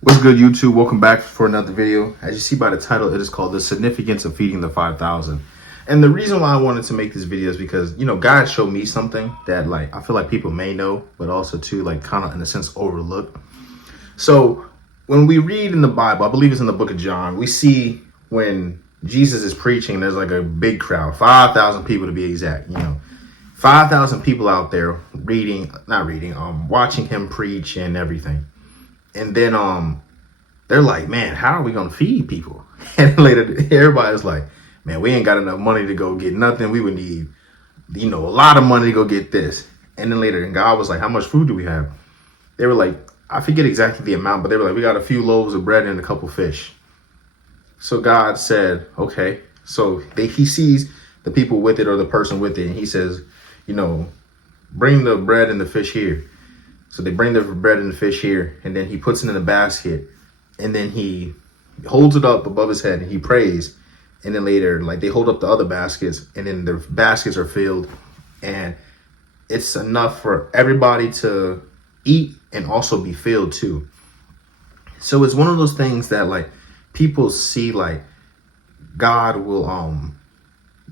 What's good, YouTube? Welcome back for another video. As you see by the title, it is called The Significance of Feeding the 5,000. And the reason why I wanted to make this video is because, God showed me something that, I feel like people may know, but also, too, kind of, in a sense, overlook. So, when we read in the Bible, I believe it's in the book of John, we see when Jesus is preaching, there's, a big crowd, 5,000 people to be exact, 5,000 people out there watching him preach and everything. And then they're like, man, how are we gonna feed people? And later everybody's like, man, we ain't got enough money to go get nothing. We would need, a lot of money to go get this. And then later, and God was like, how much food do we have? They were like, I forget exactly the amount, but they were like, we got a few loaves of bread and a couple fish. So God said, okay. So he sees the people with it or the person with it, and he says, bring the bread and the fish here. So they bring the bread and the fish here, and then he puts it in a basket, and then he holds it up above his head and he prays. And then later, they hold up the other baskets, and then the baskets are filled, and it's enough for everybody to eat and also be filled too. So it's one of those things that people see God will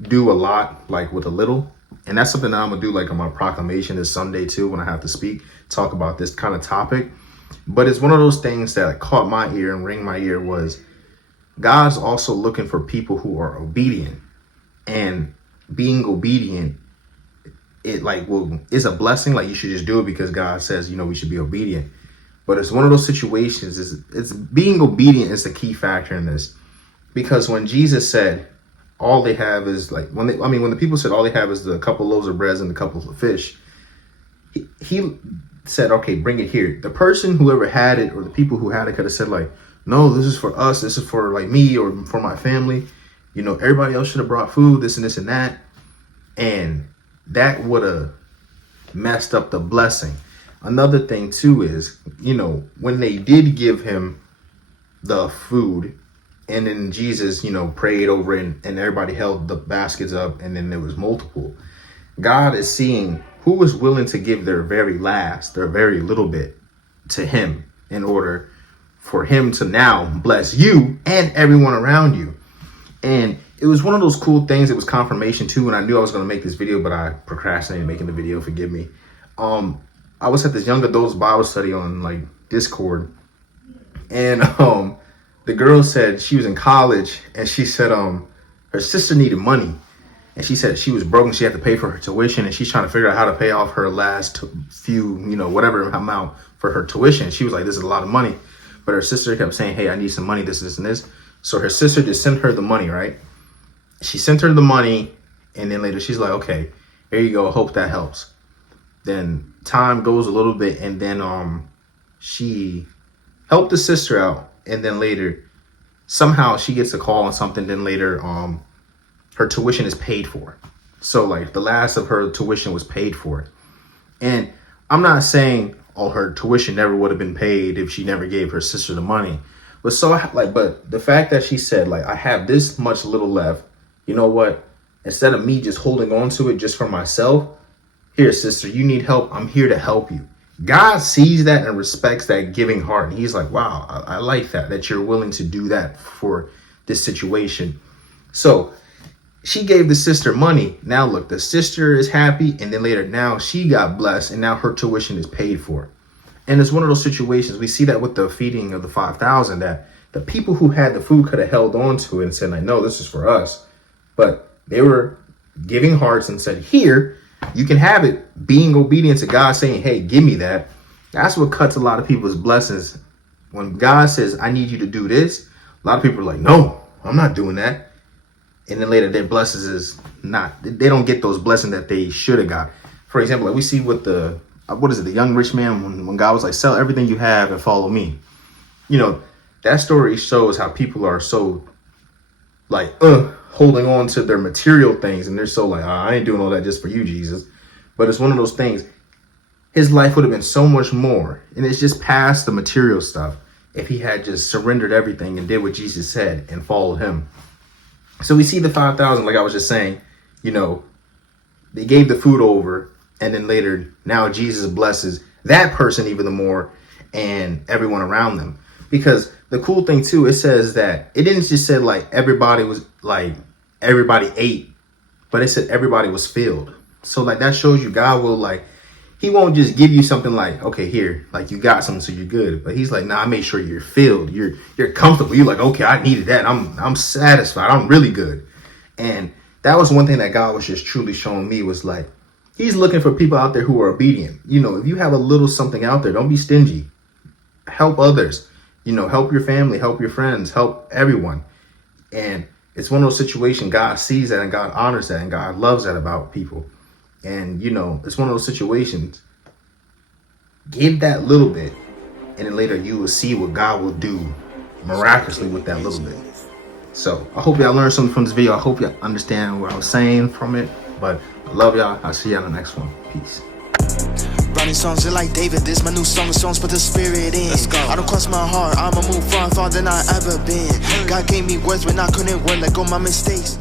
do a lot with a little. And that's something that I'm gonna do on my proclamation this Sunday too, when I have to talk about this kind of topic. But it's one of those things that caught my ear and rang my ear was God's also looking for people who are obedient. And being obedient, is a blessing. You should just do it because God says, we should be obedient. But it's one of those situations, it's being obedient is the key factor in this. Because when Jesus said, all they have is when the people said all they have is the couple loaves of bread and a couple of fish, he said, okay, bring it here. The person, whoever had it, or the people who had it could have said no, this is for us. This is for me or for my family. Everybody else should have brought food, this and this and that. And that would have messed up the blessing. Another thing too is, when they did give him the food, and then Jesus, prayed over it, and everybody held the baskets up, and then there was multiple. God is seeing who is willing to give their very last, their very little bit to him in order for him to now bless you and everyone around you. And it was one of those cool things. It was confirmation too. And I knew I was going to make this video, but I procrastinated making the video. Forgive me. I was at this young adults Bible study on Discord, and the girl said she was in college, and she said her sister needed money, and she said she was broke and she had to pay for her tuition, and she's trying to figure out how to pay off her last few, whatever amount for her tuition. She was like, this is a lot of money. But her sister kept saying, hey, I need some money, this, and this. So her sister just sent her the money, right? She sent her the money, and then later she's like, okay, here you go. Hope that helps. Then time goes a little bit, and then she helped the sister out. And then later, somehow she gets a call on something. Then later, her tuition is paid for. So the last of her tuition was paid for. And I'm not saying, her tuition never would have been paid if she never gave her sister the money. But but the fact that she said, I have this much little left, you know what? Instead of me just holding on to it just for myself, here, sister, you need help. I'm here to help you. God sees that and respects that giving heart. And he's like, wow, I like that you're willing to do that for this situation. So she gave the sister money. Now, look, the sister is happy. And then later, now she got blessed. And now her tuition is paid for. And it's one of those situations. We see that with the feeding of the 5,000, that the people who had the food could have held on to it and said, no, this is for us. But they were giving hearts and said, here, you can have it. Being obedient to God, saying, hey, give me that. That's what cuts a lot of people's blessings. When God says, I need you to do this, a lot of people are like, no, I'm not doing that. And then later their blessings is not, they don't get those blessings that they should have got. For example, we see with the young rich man, when God was like, sell everything you have and follow me. That story shows how people are so holding on to their material things, and they're so I ain't doing all that just for you, Jesus. But it's one of those things. His life would have been so much more, and it's just past the material stuff, if he had just surrendered everything and did what Jesus said and followed him. So we see the 5,000, like I was just saying, they gave the food over, and then later, now Jesus blesses that person even the more and everyone around them. Because the cool thing too, it says that it didn't just say like everybody ate, but it said everybody was filled. So like that shows you God will like, he won't just give you something like, okay, here, like you got something, so you're good. But he's like, nah, I made sure you're filled. You're comfortable. You're like, okay, I needed that. I'm satisfied. I'm really good. And that was one thing that God was just truly showing me, was like, he's looking for people out there who are obedient. You know, if you have a little something out there, don't be stingy. Help others. You know, help your family, help your friends, help everyone. And it's one of those situations, God sees that and God honors that and God loves that about people. And, you know, it's one of those situations. Give that little bit, and then later you will see what God will do miraculously with that little bit. So I hope y'all learned something from this video. I hope y'all understand what I was saying from it. But I love y'all. I'll see y'all in the next one. Peace. Writing songs just like David, this my new songs put the spirit in. Let's go. I don't cross my heart, I'ma move far than I ever been. God gave me words when I couldn't word, let go my mistakes.